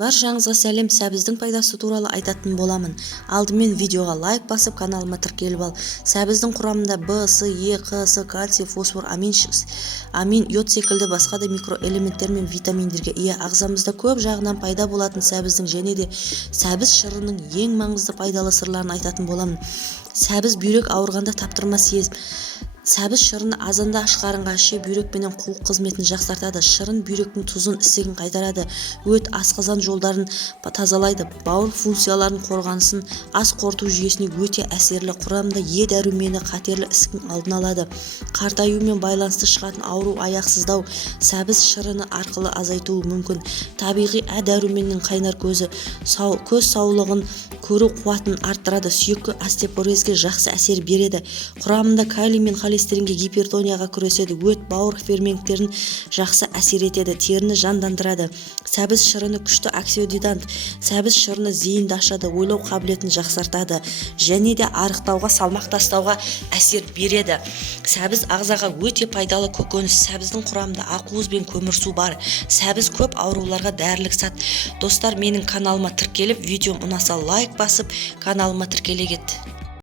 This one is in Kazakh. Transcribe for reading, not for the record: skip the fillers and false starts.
Баршаңызға сәлем, сәбіздің пайдасы туралы айтатын боламын. Алдымен видеоға лайк басып, каналыма тіркеліп ал. Сәбіздің құрамында В, С, Е, Қ, С, кальций, фосфор, амин, йод секілді басқа да микроэлементтер мен витаминдерге ие. Ағзамызда көп жағынан пайда болатын сәбіздің және де сәбіз шырының ең маңызды пайдалы сырларын айтатын боламын. Сәбіз бүйрек ауырғанда таптырмас ес. Сәбіз шырыны азанда аш қарынға ішсе бүйрек пенен қуық қызметін жақсартады. Шырын бүйректің тұзын ісігін қайтарады. Өт асқазан жолдарын тазалайды. Бауыр функцияларын қорғансын, ас қорыту жүйесіне өте әсерлі. Құрамында Е дәрумені қатерлі ісіктің алдын алады. Қартаюмен байланысты шығатын ауру аяқсыздау сәбіз шырыны арқылы азайтуы мүмкін. Табиғи Ә дәруменнің қайнар көзі көз саулығын, көру қуатын арттырады. Сүйекке остеопорозге жақсы әсер береді. Құрамында калий мен холестеринге, гипертонияға күреседі. Өт бауыр ферменттерін жақсы әсер етеді. Теріні жандандырады. Сәбіз шырыны күшті антиоксидант. Сәбіз шырыны зейінді ашады, ойлау қабілетін жақсартады және де арықтауға, салмақ тастауға әсер береді. Сәбіз ағзаға өте пайдалы көкөніс. Сәбіздің құрамында ақуыз бен көмірсу бар. Сәбіз көп ауруларға дәрілік зат. Достар, менің каналыма тіркеліп, видеом ұнаса лайк басып, каналыма тіркеле кет.